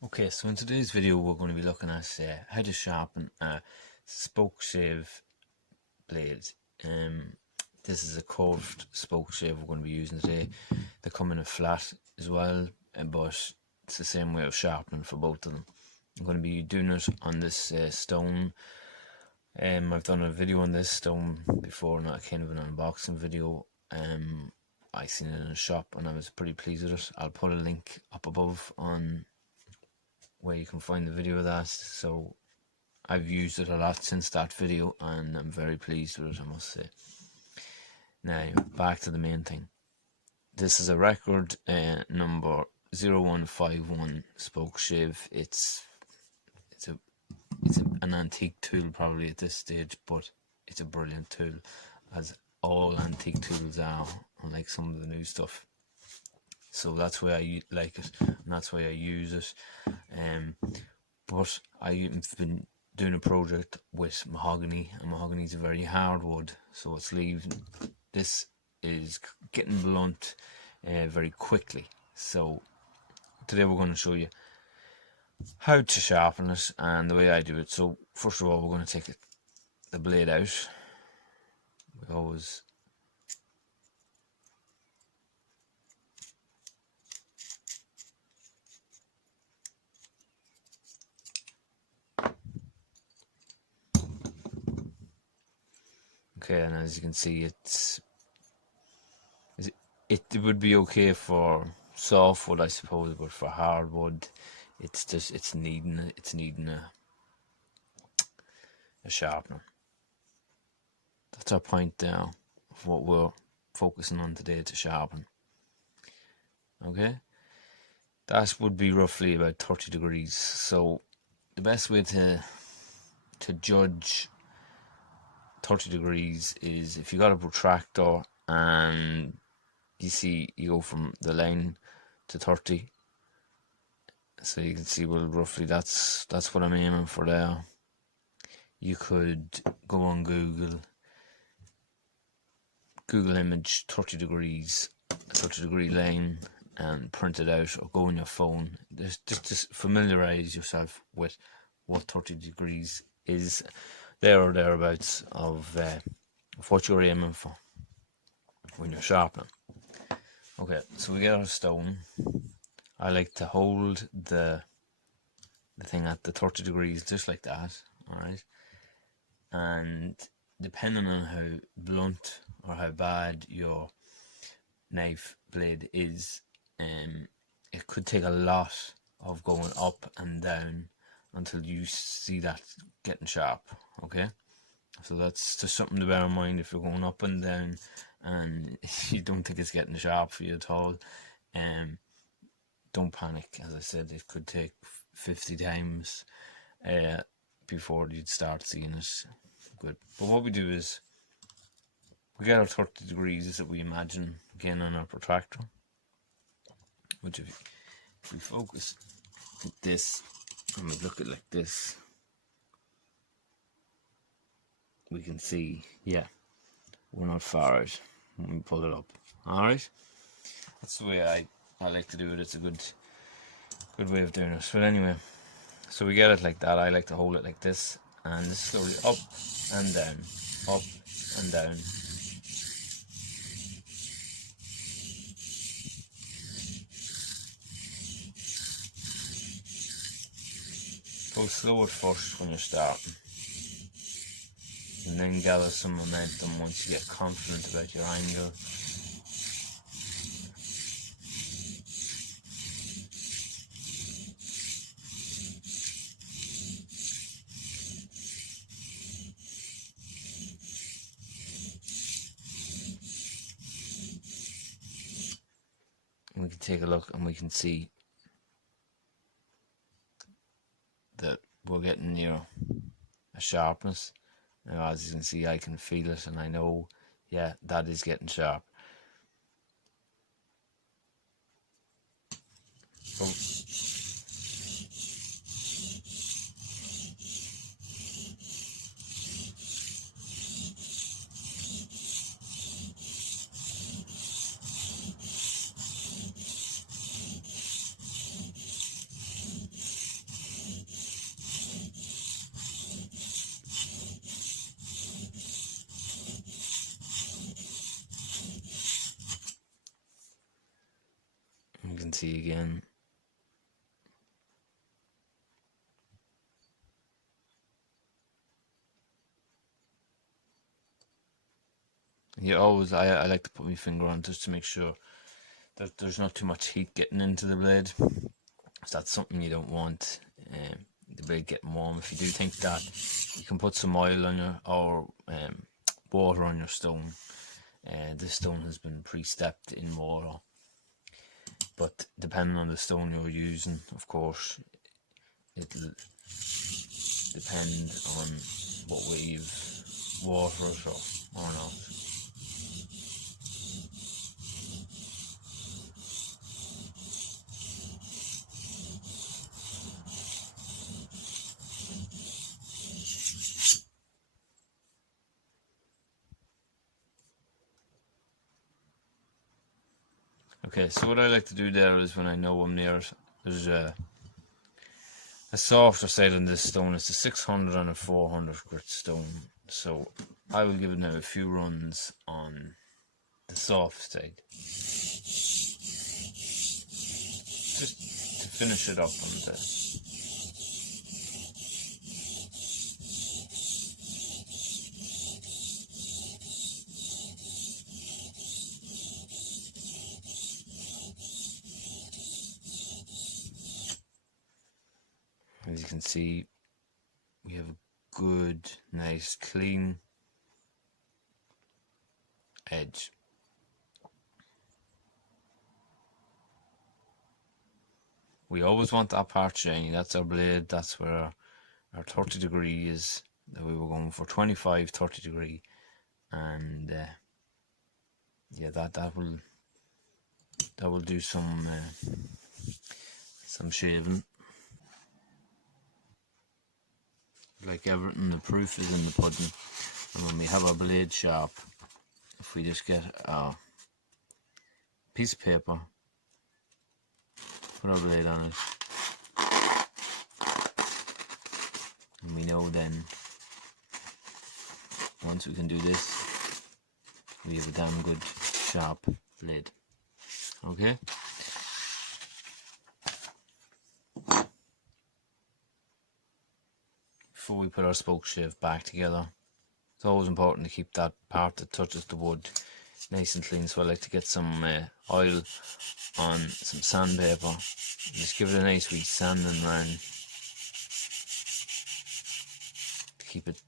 Okay, so in today's video we're going to be looking at how to sharpen a spokeshave blade. This is a curved spokeshave we're going to be using today. They come in a flat as well, but it's the same way of sharpening for both of them. I'm going to be doing it on this stone. I've done a video on this stone before, not kind of an unboxing video. I seen it in a shop and I was pretty pleased with it. I'll put a link up above on where you can find the video of that. So I've used it a lot since that video and I'm very pleased with it, I must say. Now back to the main thing. This is a record number 0151 spokeshave. It's an antique tool probably at this stage, but it's a brilliant tool, as all antique tools are, unlike some of the new stuff. So that's why I like it, and that's why I use it. But I've been doing a project with mahogany, and mahogany is a very hard wood, so it's leaving. This is getting blunt very quickly. So today we're going to show you how to sharpen it and the way I do it. So first of all, we're going to take the blade out. We always okay, and as you can see, it would be okay for softwood, I suppose, but for hardwood, it's needing a sharpener. That's our point there of what we're focusing on today, to sharpen. Okay, that would be roughly about 30 degrees. So the best way to judge 30 degrees is if you got a protractor and you see you go from the line to 30, so you can see, well, roughly that's what I'm aiming for there. You could go on Google image 30 degrees, 30 degree line, and print it out, or go on your phone. Just familiarize yourself with what 30 degrees is, there or thereabouts, of what you're aiming for when you're sharpening. Okay, so we get our stone. I like to hold the thing at the 30 degrees, just like that, alright? And depending on how blunt or how bad your knife blade is, it could take a lot of going up and down until you see that getting sharp. Okay, so that's just something to bear in mind if you're going up and down and you don't think it's getting sharp for you at all. Don't panic. As I said, it could take 50 times before you'd start seeing it good. But what we do is we get our 30 degrees that we imagine again on our protractor, which if we focus like this and we look at it like this, we can see, yeah, we're not far out when we pull it up. Alright, that's the way I like to do it. It's a good way of doing it. But anyway, so we get it like that. I like to hold it like this, and just slowly up and down, up and down. Go slow at first when you're starting, and then gather some momentum once you get confident about your angle. We can take a look and we can see that we're getting near a sharpness. Now, as you can see, I can feel it and I know, yeah, that is getting sharp. So, see again. I like to put my finger on just to make sure that there's not too much heat getting into the blade. So that's something you don't want, the blade getting warm. If you do think that, you can put some oil on your, or water on your stone. This stone has been pre-stepped in water, but depending on the stone you're using, of course, it'll depend on what way you've watered it or not. Okay, so what I like to do there is when I know I'm near it, there's a softer side on this stone. It's a 600 and a 400 grit stone. So I will give it now a few runs on the soft side, just to finish it up on the. As you can see, we have a good, nice, clean edge. We always want that part shiny. That's our blade. That's where our 30 degree is. That we were going for 25, 30 degree, and yeah, that will do some shaving. Like everything, the proof is in the pudding, and when we have our blade sharp, if we just get a piece of paper, put our blade on it, and we know then, once we can do this, we have a damn good sharp blade. Okay? Before we put our spokeshave back together, it's always important to keep that part that touches the wood nice and clean. So I like to get some oil on some sandpaper, just give it a nice wee sanding round to keep it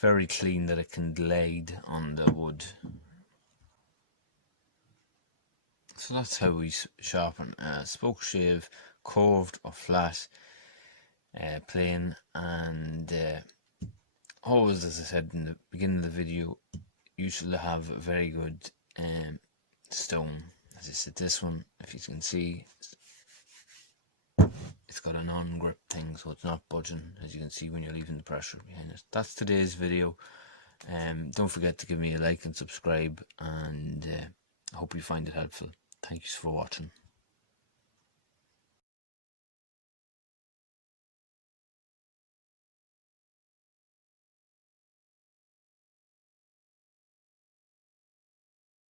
very clean, that it can glide on the wood. So that's how we sharpen a spokeshave, curved or flat, plain, and always, as I said in the beginning of the video, you should have a very good stone. As I said, this one, if you can see, it's got a non-grip thing, so it's not budging, as you can see when you're leaving the pressure behind it. That's today's video. Don't forget to give me a like and subscribe, and I hope you find it helpful. Thanks for watching.